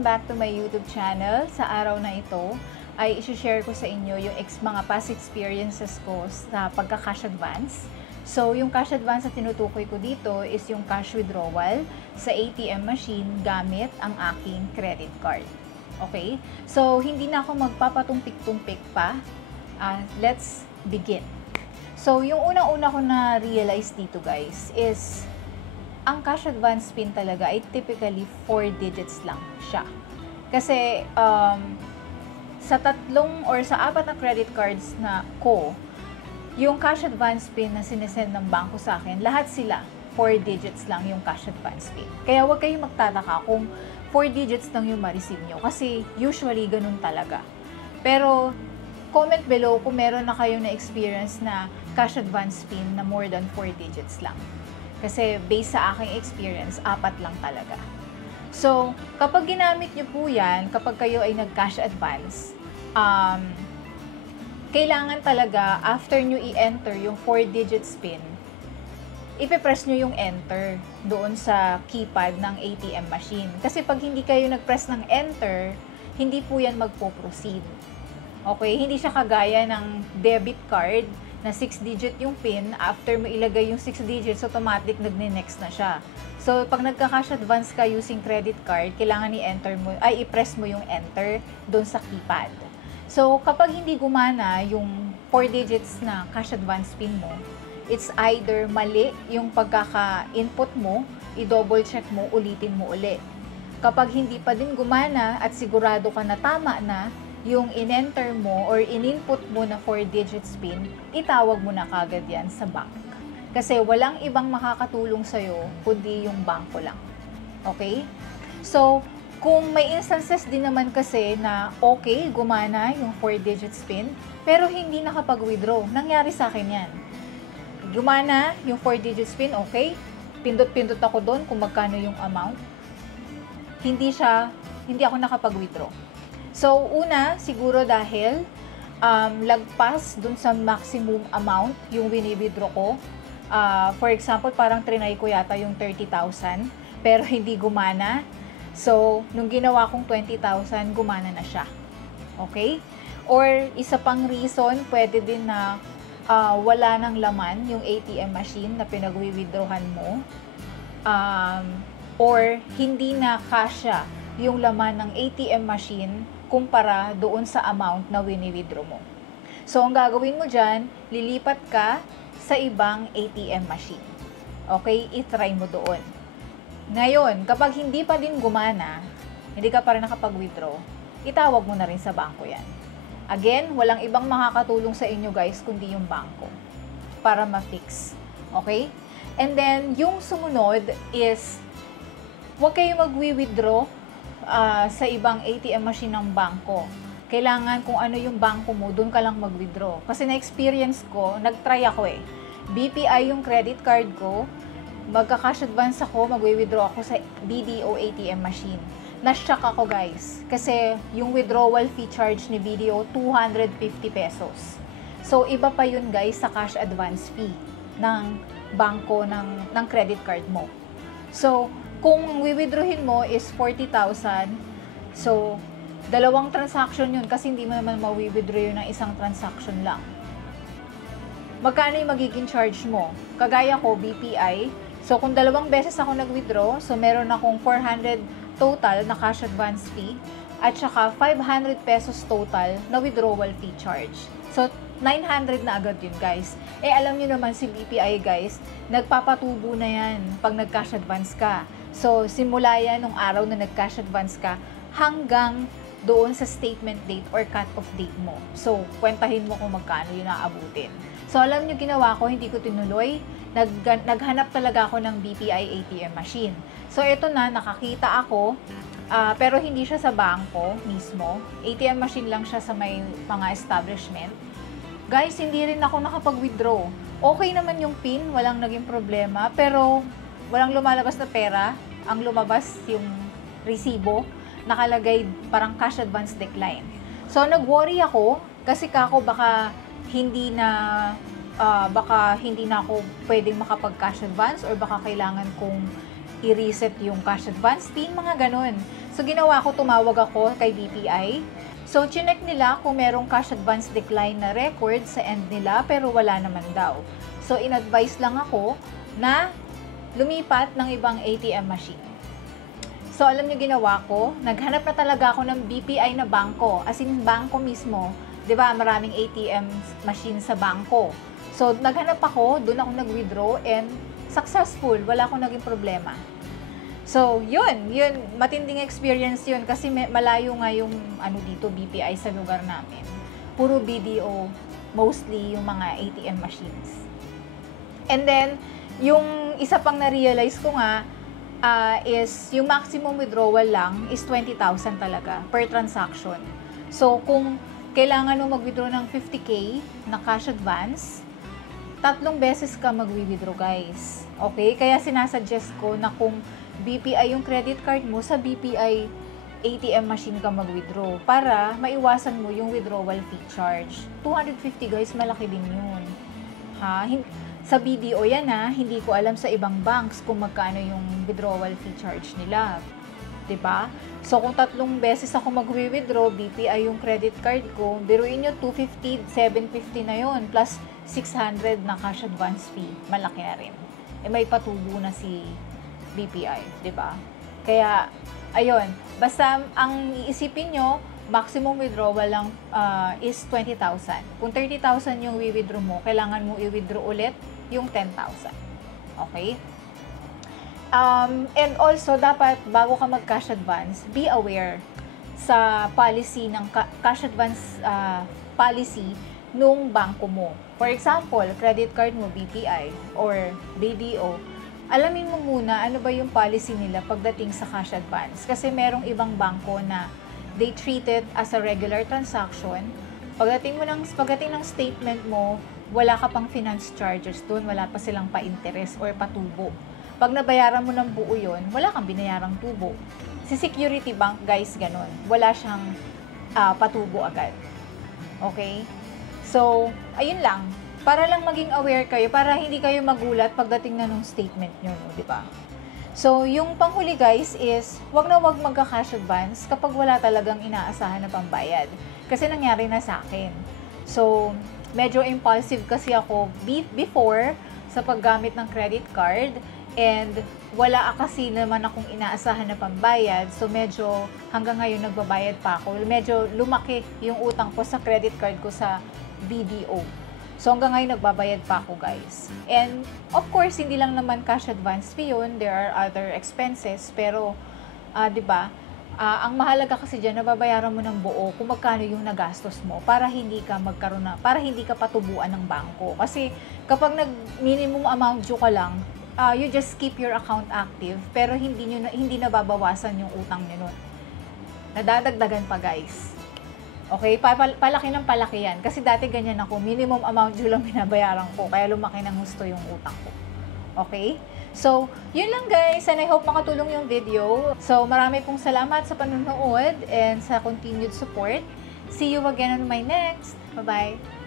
Welcome back to my YouTube channel. Sa araw na ito ay i-share ko sa inyo yung mga past experiences ko sa pagka-cash advance. So, yung cash advance na tinutukoy ko dito is yung cash withdrawal sa ATM machine gamit ang aking credit card. Okay? So, hindi na ako magpapatumpik-tumpik pa. Let's begin. So, yung unang-una ko na realize dito guys is ang cash advance PIN talaga ay typically 4 digits lang siya. Kasi sa tatlong or sa apat na credit cards na ko, yung cash advance PIN na sinesend ng bangko sa akin, lahat sila 4 digits lang yung cash advance PIN. Kaya huwag kayong magtataka kung 4 digits lang yung ma-receive nyo kasi usually ganun talaga. Pero comment below kung meron na kayong na-experience na cash advance PIN na more than 4 digits lang. Kasi based sa aking experience, 4 lang talaga. So, kapag ginamit nyo po yan, kapag kayo ay nag-cash advance, kailangan talaga, after nyo i-enter yung 4 digits PIN, ipipress nyo yung enter doon sa keypad ng ATM machine. Kasi pag hindi kayo nag-press ng enter, hindi po yan magpo-proceed. Okay? Hindi siya kagaya ng debit card, na 6-digit yung PIN, after mo ilagay yung 6 digits, automatic nagne-next na siya. So, pag nagka-cash advance ka using credit card, kailangan i-press mo yung enter doon sa keypad. So, kapag hindi gumana yung 4 digits na cash advance PIN mo, it's either mali yung pagkaka-input mo, i-double check mo, ulitin mo uli. Kapag hindi pa din gumana at sigurado ka na tama na, yung in-enter mo or in-input mo na 4 digits PIN, itawag mo na kagad yan sa bank. Kasi walang ibang makakatulong sa'yo, kundi yung bangko lang. Okay? So, kung may instances din naman kasi na okay, gumana yung 4 digits PIN, pero hindi nakapag-withdraw. Nangyari sa akin yan. Gumana yung 4 digits PIN, okay? Pindot-pindot ako doon kung magkano yung amount. Hindi ako nakapag-withdraw. So, una, siguro dahil lagpas dun sa maximum amount yung wini-withdraw ko. For example, parang trinay ko yata yung 30,000, pero hindi gumana. So, nung ginawa kong 20,000, gumana na siya. Okay? Or, isa pang reason, pwede din na wala ng laman yung ATM machine na pinag-withdrawhan mo. Or, hindi na kasya yung laman ng ATM machine kumpara doon sa amount na wini-withdraw mo. So, ang gagawin mo dyan, lilipat ka sa ibang ATM machine. Okay? I-try mo doon. Ngayon, kapag hindi pa din gumana, hindi ka pa rin nakapag-withdraw, itawag mo na rin sa bangko yan. Again, walang ibang makakatulong sa inyo guys, kundi yung bangko para ma-fix. Okay? And then, yung sumunod is, huwag kayo mag-withdraw sa ibang ATM machine ng bangko. Kailangan kung ano yung bangko mo, doon ka lang mag-withdraw. Kasi na-experience ko, nag-try ako BPI yung credit card ko, magka-cash advance ako, mag-withdraw ako sa BDO ATM machine. Na-shock ako guys, kasi yung withdrawal fee charge ni BDO, 250 pesos. So, iba pa yun guys sa cash advance fee ng bangko ng credit card mo. So, kung withdrawin mo is 40,000, so, dalawang transaction yun kasi hindi mo naman ma-withdraw yun ng isang transaction lang. Magkano yung magiging charge mo? Kagaya ko, BPI. So, kung dalawang beses ako nag-withdraw, so meron akong 400 total na cash advance fee at saka 500 pesos total na withdrawal fee charge. So, 900 na agad yun guys. Alam nyo naman si BPI guys, nagpapatubo na yan pag nag-cash advance ka. So, simula yan nung araw na nag-cash advance ka hanggang doon sa statement date or cut-off date mo. So, kwentahin mo kung magkano yun naabutin. So, alam nyo ginawa ko, hindi ko tinuloy. Naghanap talaga ako ng BPI ATM machine. So, ito na, nakakita ako, pero hindi siya sa bangko mismo. ATM machine lang siya sa may mga establishment. Guys, hindi rin ako nakapag-withdraw. Okay naman yung PIN, walang naging problema, pero walang lumalabas na pera. Ang lumabas yung resibo, nakalagay parang cash advance decline. So, nag-worry ako kasi baka hindi na ako pwedeng makapag-cash advance or baka kailangan kong i-reset yung cash advance fee, mga ganun. So, ginawa ko, tumawag ako kay BPI. So, chinek nila kung merong cash advance decline na record sa end nila, pero wala naman daw. So, in-advise lang ako na lumipat ng ibang ATM machine. So, alam niyo ginawa ko, naghanap na talaga ako ng BPI na bangko, as in bangko mismo. 'Di ba, maraming ATM machine sa bangko. So, naghanap ako, doon ako nag-withdraw and successful, wala akong naging problema. So, yun, matinding experience yun kasi malayo nga yung dito, BPI sa lugar namin. Puro BDO, mostly yung mga ATM machines. And then, yung isa pang na-realize ko nga, is yung maximum withdrawal lang is 20,000 talaga per transaction. So, kung kailangan mo mag-withdraw ng 50K na cash advance, 3 beses ka mag-withdraw, guys. Okay? Kaya sinasuggest ko na kung BPI yung credit card mo, sa BPI ATM machine ka mag-withdraw para maiwasan mo yung withdrawal fee charge. 250, guys, malaki din yun. Ha? Sa BDO yan, hindi ko alam sa ibang banks kung magkano yung withdrawal fee charge nila. 'Di ba? So, kung 3 beses ako mag-withdraw, BPI yung credit card ko, biruin nyo 250, 750 na yun, plus 600 na cash advance fee. Malaki na rin. May patubo na si BPI, 'di ba? Kaya, ayun, basta ang iisipin nyo, maximum withdrawal lang is 20,000. Kung 30,000 yung i-withdraw mo, kailangan mo i-withdraw ulit yung 10,000. Okay? And also, dapat bago ka mag-cash advance, be aware sa policy ng cash advance policy nung bangko mo. For example, credit card mo, BPI or BDO, alamin mo muna ano ba yung policy nila pagdating sa cash advance. Kasi merong ibang bangko na they treat it as a regular transaction. Pagdating ng statement mo, wala ka pang finance charges doon, wala pa silang pa-interest or patubo. Pag nabayaran mo ng buo yun, wala kang binayarang tubo. Si Security Bank, guys, ganun. Wala siyang patubo agad. Okay? So, ayun lang. Para lang maging aware kayo, para hindi kayo magulat pagdating na nung statement nyo, no, di ba? So, yung panghuli, guys, is wag na wag magka-cash advance kapag wala talagang inaasahan na pambayad. Kasi nangyari na sa akin. So, medyo impulsive kasi ako before sa paggamit ng credit card, and wala kasi naman akong inaasahan na pambayad. So, medyo hanggang ngayon nagbabayad pa ako. Medyo lumaki yung utang ko sa credit card ko sa BDO. So, hanggang ngayon nagbabayad pa ako, guys. And, of course, hindi lang naman cash advance fee yun. There are other expenses. Pero, di ba, ang mahalaga kasi dyan, nababayaran mo ng buo kung magkano yung nagastos mo para hindi ka para hindi ka patubuan ng bangko. Kasi, kapag nag-minimum amount due ka lang, you just keep your account active, pero hindi nababawasan yung utang nyo nun. Nadadagdagan pa, guys. Okay, palaki ng palaki yan. Kasi dati ganyan ako, minimum amount due lang binabayaran ko, kaya lumaki ng gusto yung utang ko. Okay? So, yun lang, guys, and I hope makatulong yung video. So, marami pong salamat sa panonood and sa continued support. See you again on my next. Bye-bye!